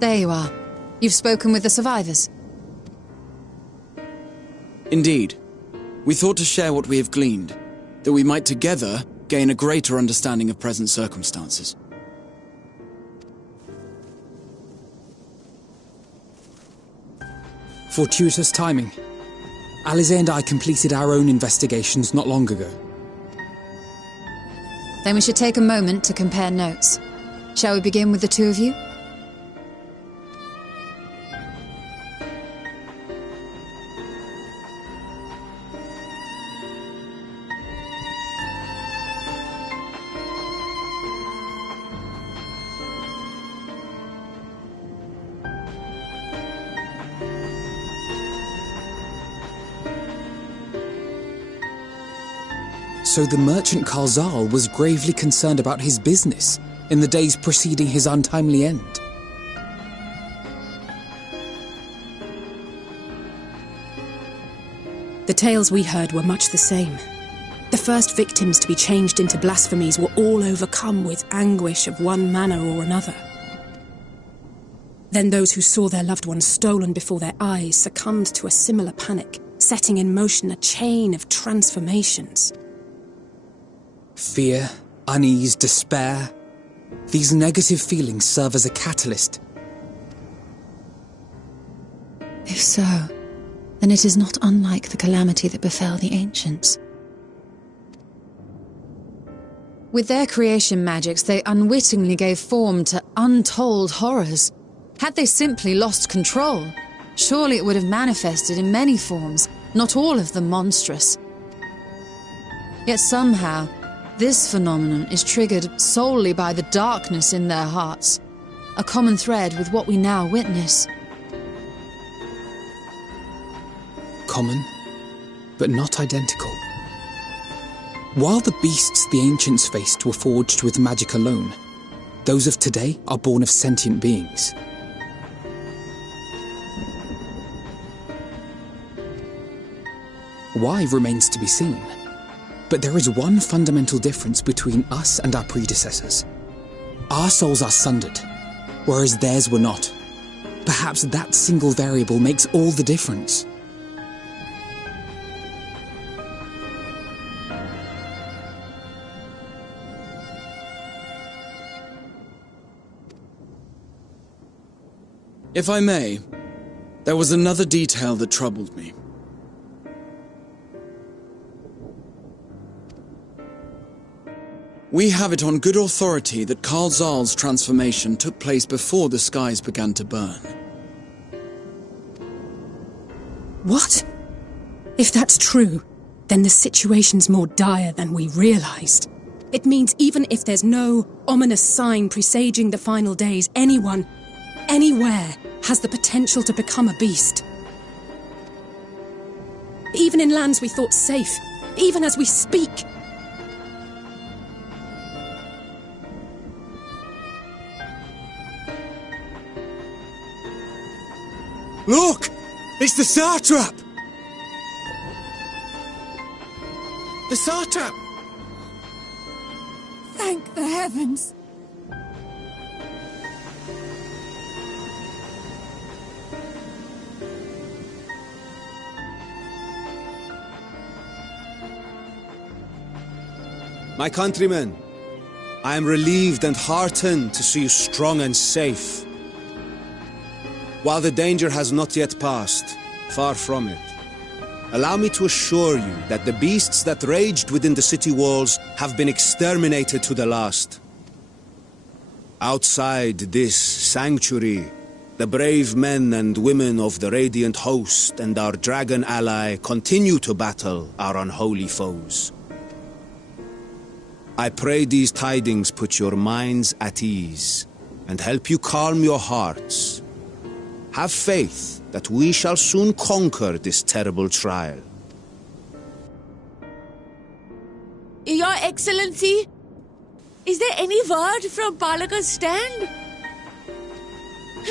There you are. You've spoken with the survivors. Indeed. We thought to share what we have gleaned, that we might together gain a greater understanding of present circumstances. Fortuitous timing. Alize and I completed our own investigations not long ago. Then we should take a moment to compare notes. Shall we begin with the two of you? So the merchant Kalzal was gravely concerned about his business in the days preceding his untimely end. The tales we heard were much the same. The first victims to be changed into blasphemies were all overcome with anguish of one manner or another. Then those who saw their loved ones stolen before their eyes succumbed to a similar panic, setting in motion a chain of transformations. Fear, unease, despair. These negative feelings serve as a catalyst. If so, then it is not unlike the calamity that befell the ancients. With their creation magics, they unwittingly gave form to untold horrors. Had they simply lost control, surely it would have manifested in many forms, not all of them monstrous. Yet somehow, this phenomenon is triggered solely by the darkness in their hearts, a common thread with what we now witness. Common, but not identical. While the beasts the ancients faced were forged with magic alone, those of today are born of sentient beings. Why remains to be seen. But there is one fundamental difference between us and our predecessors. Our souls are sundered, whereas theirs were not. Perhaps that single variable makes all the difference. If I may, there was another detail that troubled me. We have it on good authority that Kalzal's transformation took place before the skies began to burn. What? If that's true, then the situation's more dire than we realized. It means even if there's no ominous sign presaging the final days, anyone, anywhere, has the potential to become a beast. Even in lands we thought safe, even as we speak. Look! It's the satrap! The satrap! Thank the heavens! My countrymen, I am relieved and heartened to see you strong and safe. While the danger has not yet passed, far from it, allow me to assure you that the beasts that raged within the city walls have been exterminated to the last. Outside this sanctuary, the brave men and women of the Radiant Host and our dragon ally continue to battle our unholy foes. I pray these tidings put your minds at ease and help you calm your hearts. Have faith that we shall soon conquer this terrible trial. Your Excellency, is there any word from Palaka's stand?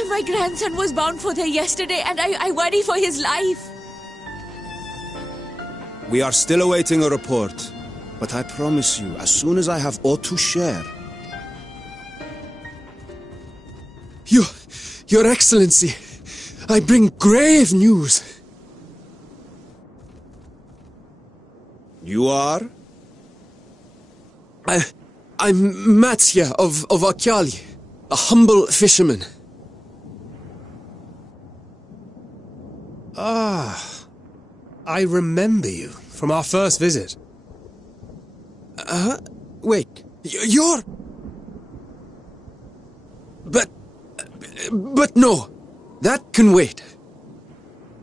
My grandson was bound for there yesterday and I worry for his life. We are still awaiting a report, but I promise you, as soon as I Your Excellency, I bring grave news. You are? I'm Matsya of Akyali, a humble fisherman. Ah, I remember you from our first visit. Wait, you're... But no, that can wait.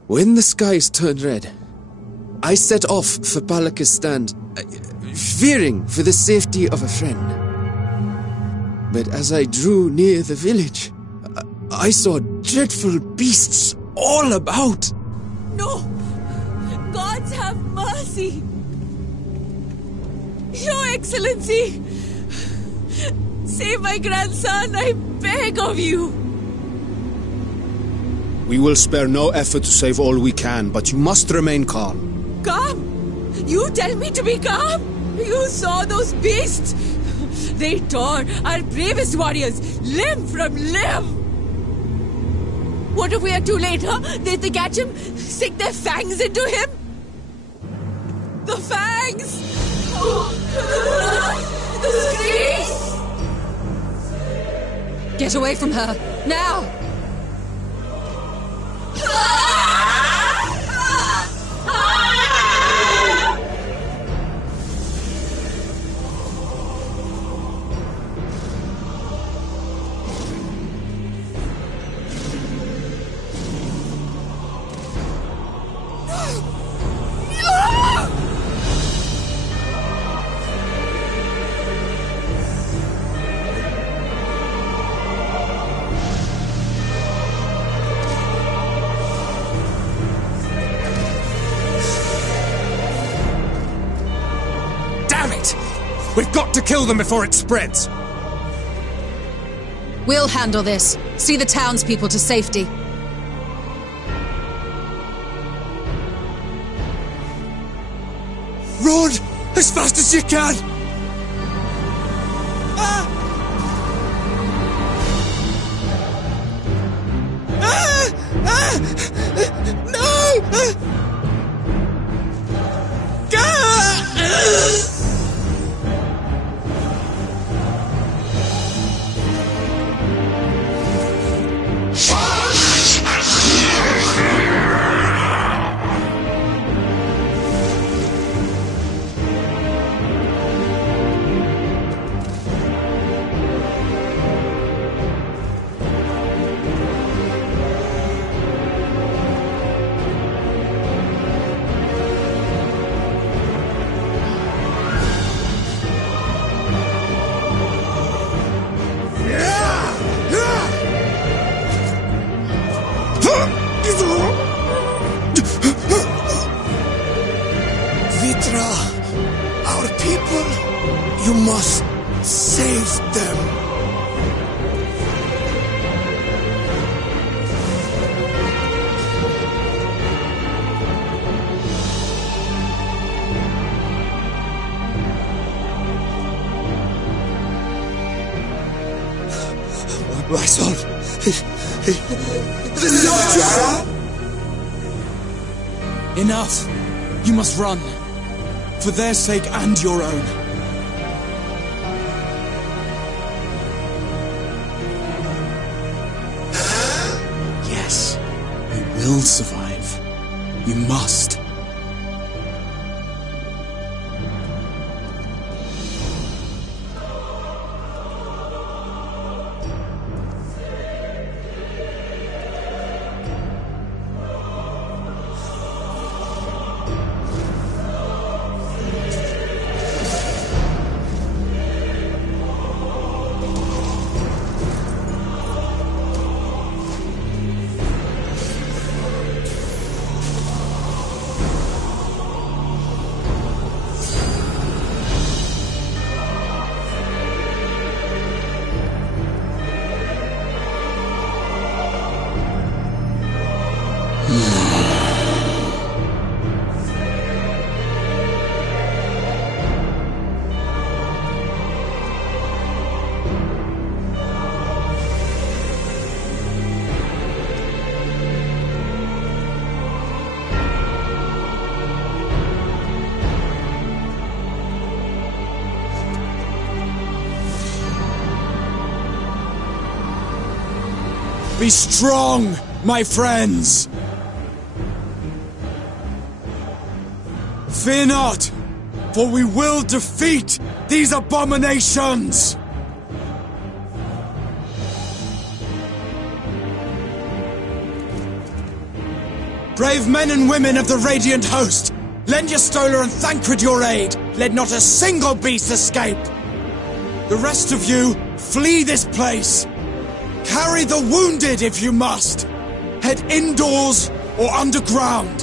When the skies turned red, I set off for Palaka's stand, fearing for the safety of a friend. But as I drew near the village, I saw dreadful beasts all about. No! Gods have mercy! Your Excellency! Save my grandson, I beg of you! We will spare no effort to save all we can, but you must remain calm. Calm? You tell me to be calm? You saw those beasts? They tore our bravest warriors limb from limb! What if we are too late, huh? They catch him, stick their fangs into him? The fangs! The screams! Get away from her, now! We've got to kill them before it spreads! We'll handle this. See the townspeople to safety. Run as fast as you can! Our people, you must save them. My son, Enough! You must run. For their sake and your own. Yes, you will survive. You must. Be strong, my friends! Fear not, for we will defeat these abominations! Brave men and women of the Radiant Host, lend your Stola and Thancred your aid. Let not a single beast escape. The rest of you, flee this place. Carry the wounded if you must. Head indoors or underground.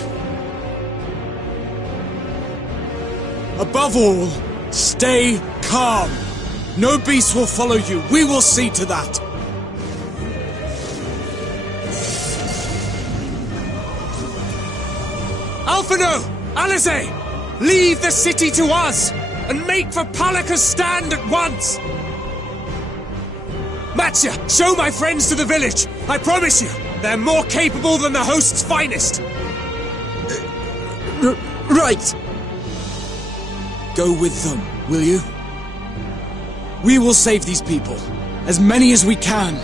Above all, stay calm. No beast will follow you. We will see to that. Alphino! Alize! Leave the city to us! And make for Palaka's stand at once! Matya, show my friends to the village! I promise you, they're more capable than the host's finest! Right! Go with them, will you? We will save these people. As many as we can.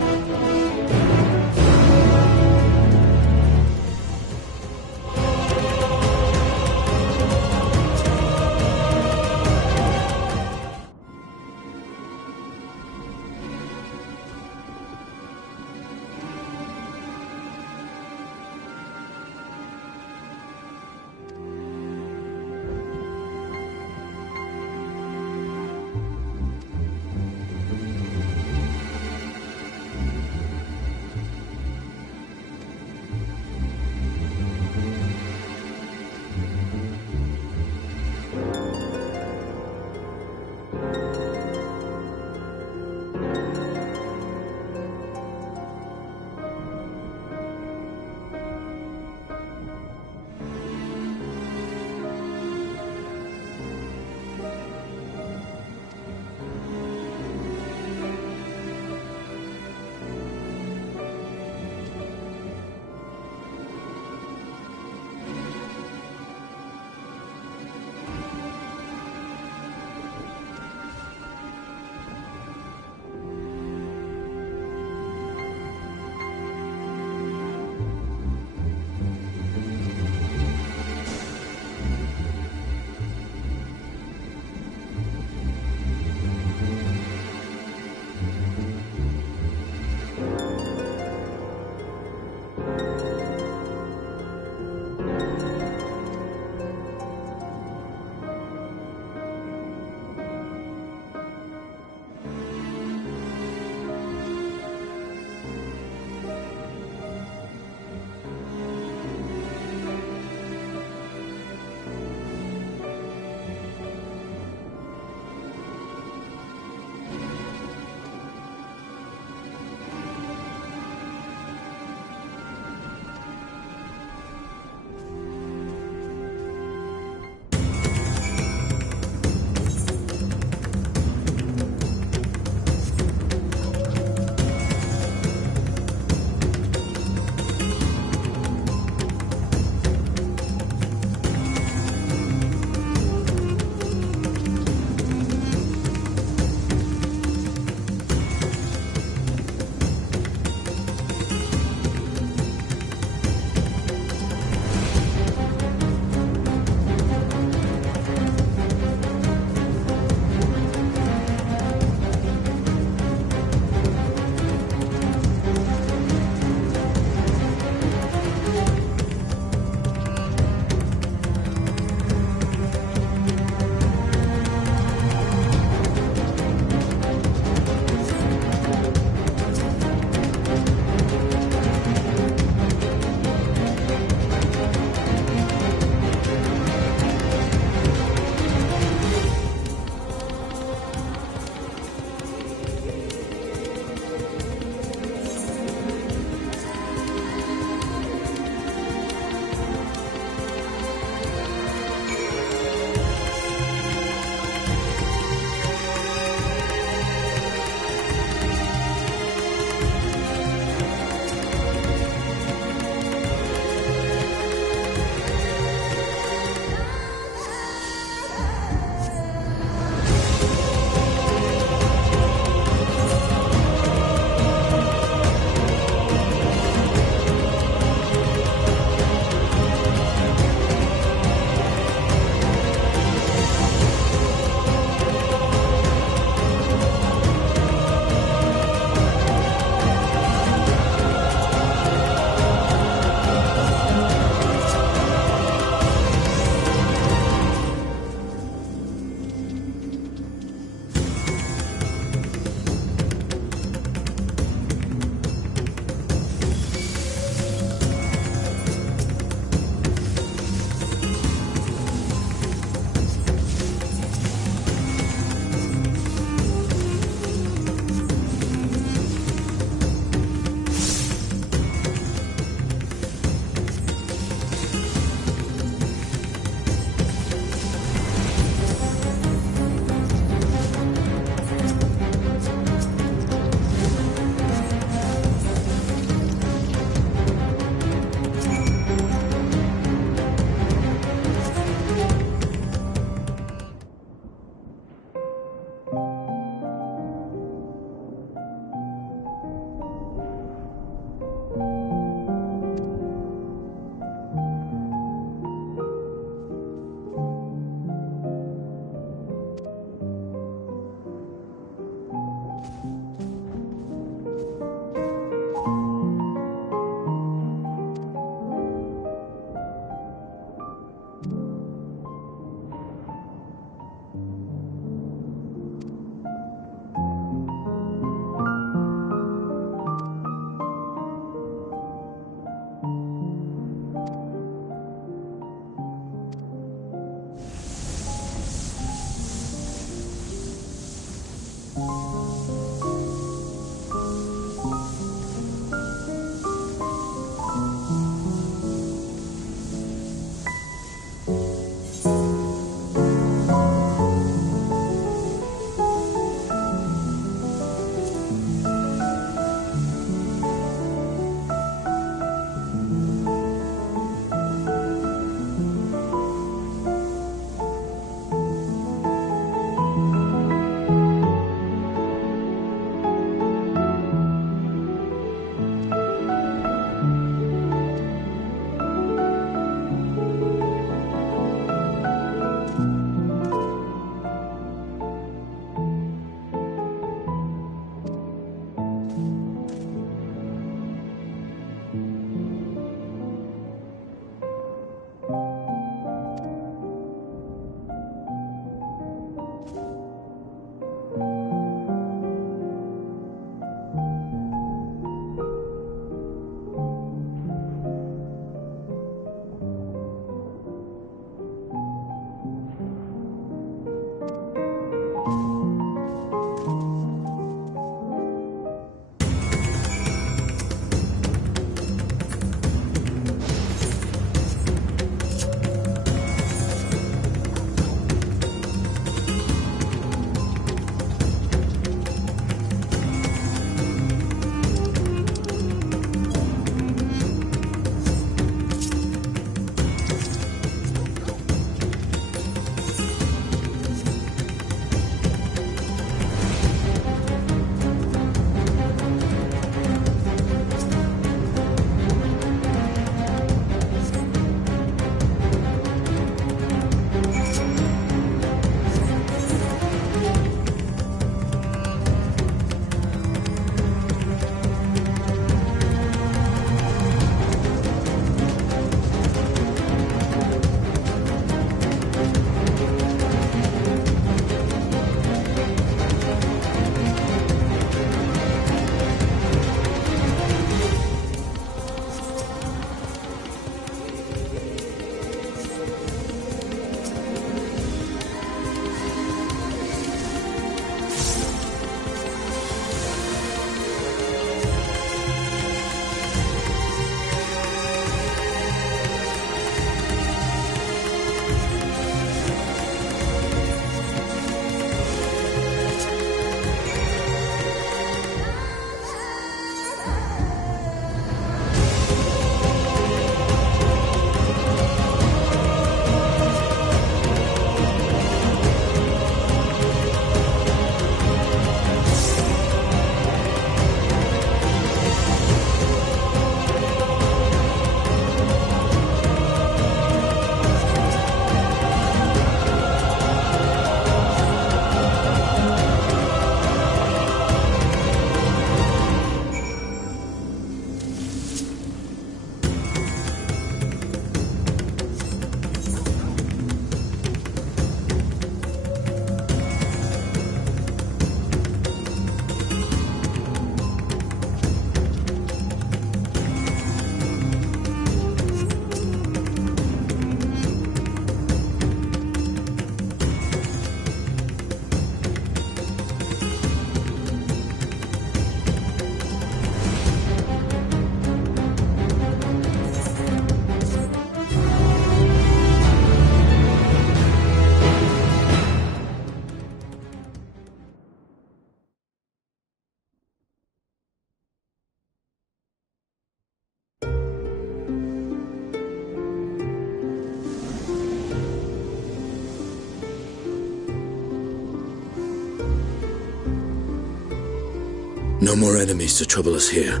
No more enemies to trouble us here.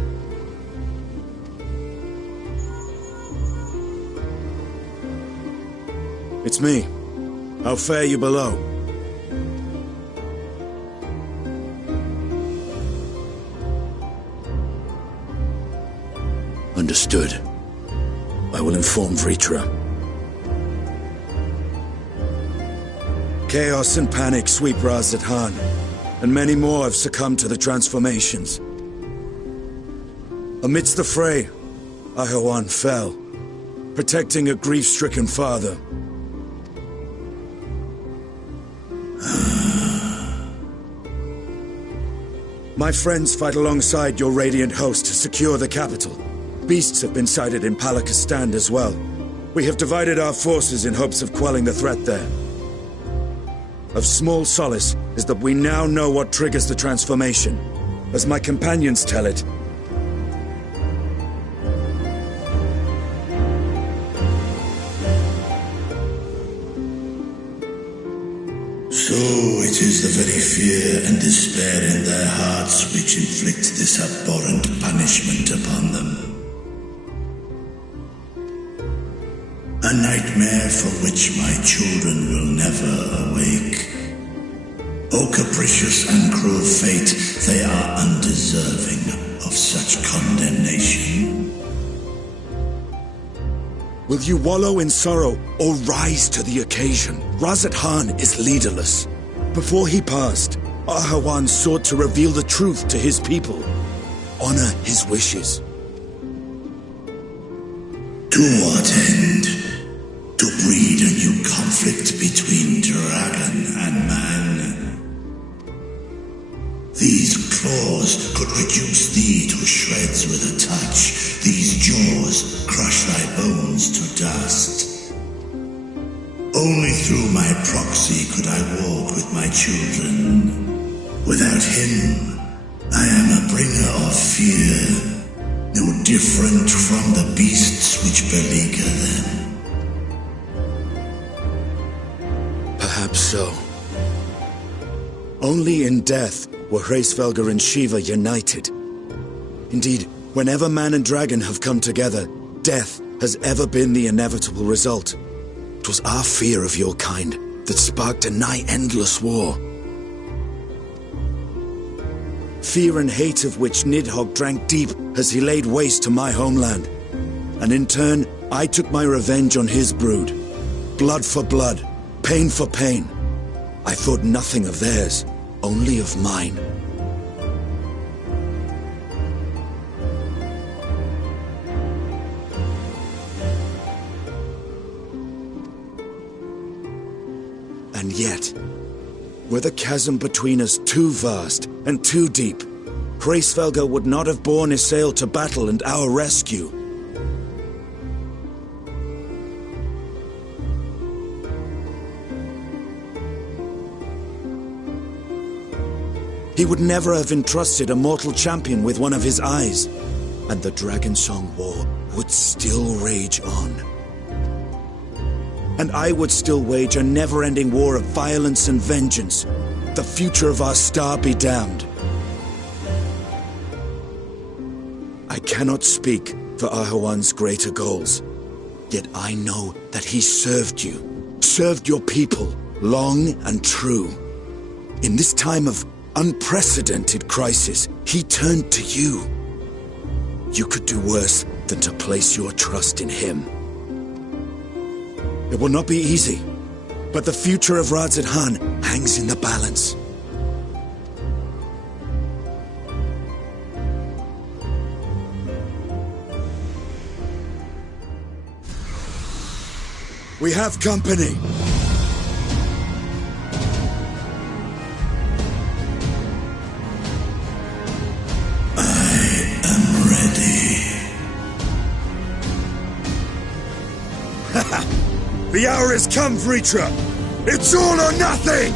It's me. How fare you below? Understood. I will inform Vritra. Chaos and panic sweep Radz-at-Han, and many more have succumbed to the transformations. Amidst the fray, Ahawan fell, protecting a grief-stricken father. My friends fight alongside your Radiant host to secure the capital. Beasts have been sighted in Palaka's stand as well. We have divided our forces in hopes of quelling the threat there. Of small solace is that we now know what triggers the transformation. As my companions tell it, So it is the very fear and despair in their hearts which inflict this abhorrent punishment upon them. A nightmare from which my children will never awake. O capricious and cruel fate, they are undeserving of such condemnation. will you wallow in sorrow or rise to the occasion? Radz-at-Han is leaderless. Before he passed, Ahriman sought to reveal the truth to his people, honor his wishes. To what end? To breed a new conflict between dragon and man. These claws could reduce thee to shreds with a touch. These jaws crush thy bones to dust. Only through my proxy could I walk with my children. Without him, I am a bringer of fear. No different from the beasts which beleaguer them. Perhaps so. Only in death were Hraesvelgr and Shiva united. Indeed, whenever man and dragon have come together, death has ever been the inevitable result. It was our fear of your kind that sparked a nigh-endless war. Fear and hate of which Nidhogg drank deep as he laid waste to my homeland. And in turn, I took my revenge on his brood. Blood for blood, pain for pain. I thought nothing of theirs, only of mine. And yet, were the chasm between us too vast and too deep, Hraesvelgr would not have borne Isael to battle and our rescue. He would never have entrusted a mortal champion with one of his eyes, and the Dragonsong War would still rage on. And I would still wage a never-ending war of violence and vengeance. The future of our star be damned. I cannot speak for Ahriman's greater goals, yet I know that he served you, served your people, long and true. In this time of unprecedented crisis, he turned to you. You could do worse than to place your trust in him. It will not be easy, but the future of Radz-at-Han hangs in the balance. We have company. I am ready. The hour has come, Vritra! It's all or nothing!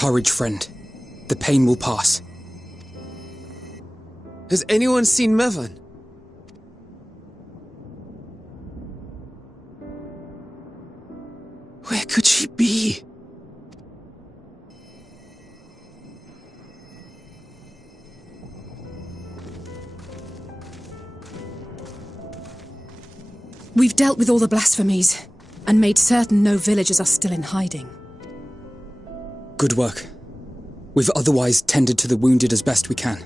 Courage, friend. The pain will pass. Has anyone seen Mevan? Where could she be? We've dealt with all the blasphemies, and made certain no villagers are still in hiding. Good work. We've otherwise tended to the wounded as best we can.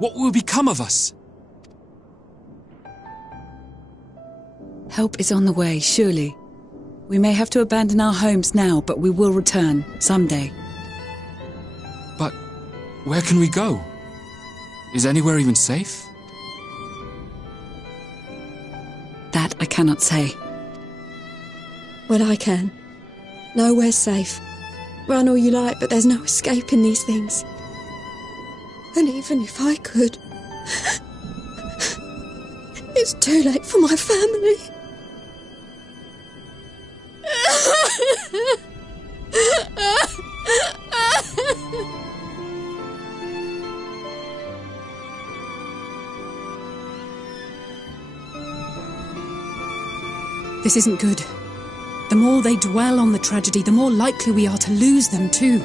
What will become of us? Help is on the way, surely. We may have to abandon our homes now, but we will return, someday. But where can we go? Is anywhere even safe? That I cannot say. Well, I can. Nowhere's safe. Run all you like, but there's no escaping these things. And even if I could, it's too late for my family. This isn't good. The more they dwell on the tragedy, the more likely we are to lose them too.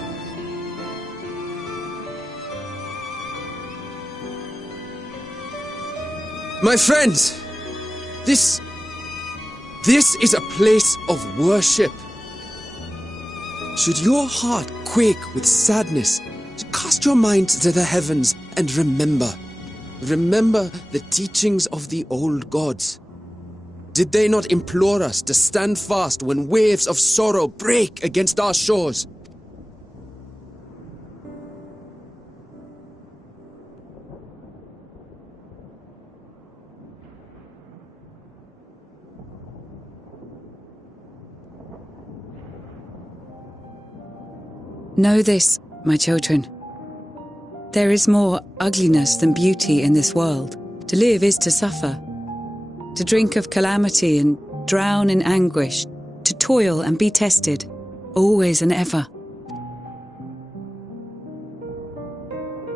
My friends! This is a place of worship. Should your heart quake with sadness, cast your mind to the heavens and remember. Remember the teachings of the old gods. Did they not implore us to stand fast when waves of sorrow break against our shores? Know this, my children. There is more ugliness than beauty in this world. To live is to suffer. To drink of calamity and drown in anguish. To toil and be tested, always and ever.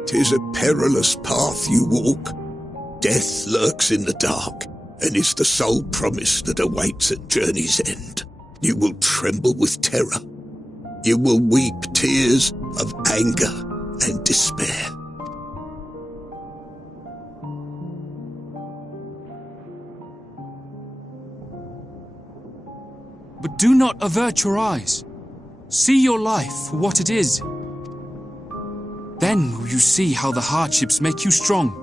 'Tis a perilous path you walk. Death lurks in the dark, and is the sole promise that awaits at journey's end. You will tremble with terror. You will weep tears of anger and despair. But do not avert your eyes. See your life for what it is. Then will you see how the hardships make you strong.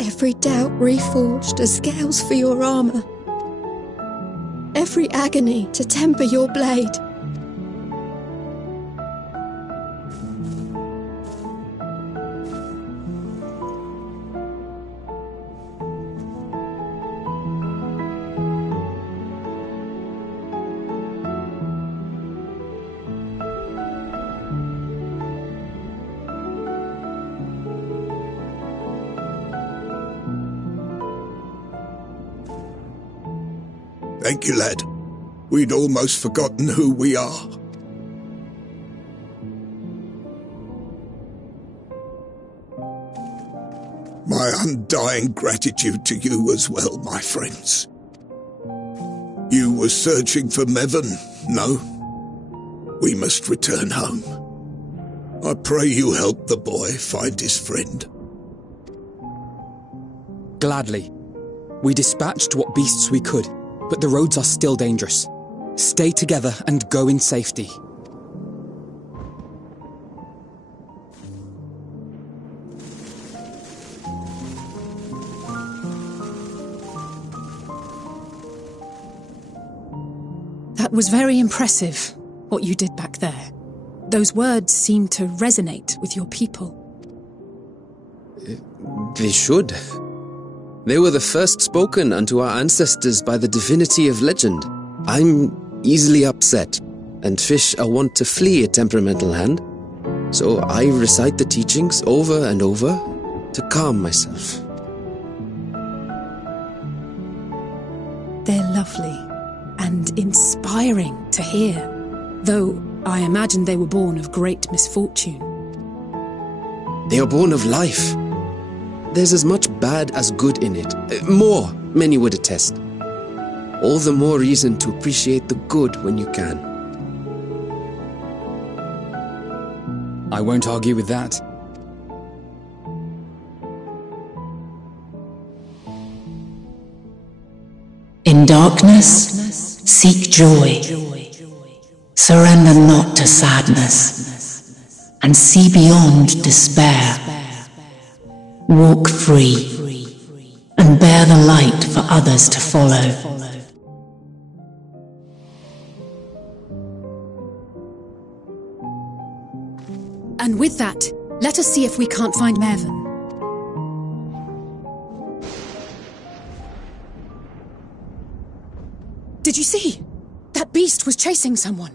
Every doubt reforged as scales for your armour. Every agony to temper your blade. Thank you, lad. We'd almost forgotten who we are. My undying gratitude to you as well, my friends. You were searching for Mevan, no? We must return home. I pray you help the boy find his friend. Gladly. We dispatched what beasts we could, but the roads are still dangerous. Stay together and go in safety. That was very impressive, what you did back there. Those words seem to resonate with your people. They should. They were the first spoken unto our ancestors by the divinity of legend. I'm easily upset, and fish are wont to flee a temperamental hand, so I recite the teachings over and over to calm myself. lovely and inspiring to hear, though I imagine they were born of great misfortune. They are born of life. There's as much bad as good in it. More, many would attest. All the more reason to appreciate the good when you can. I won't argue with that. In darkness, seek joy. Surrender not to sadness, and see beyond despair. Walk free, and bear the light for others to follow. And with that, let us see if we can't find Mervyn. Did you see? That beast was chasing someone.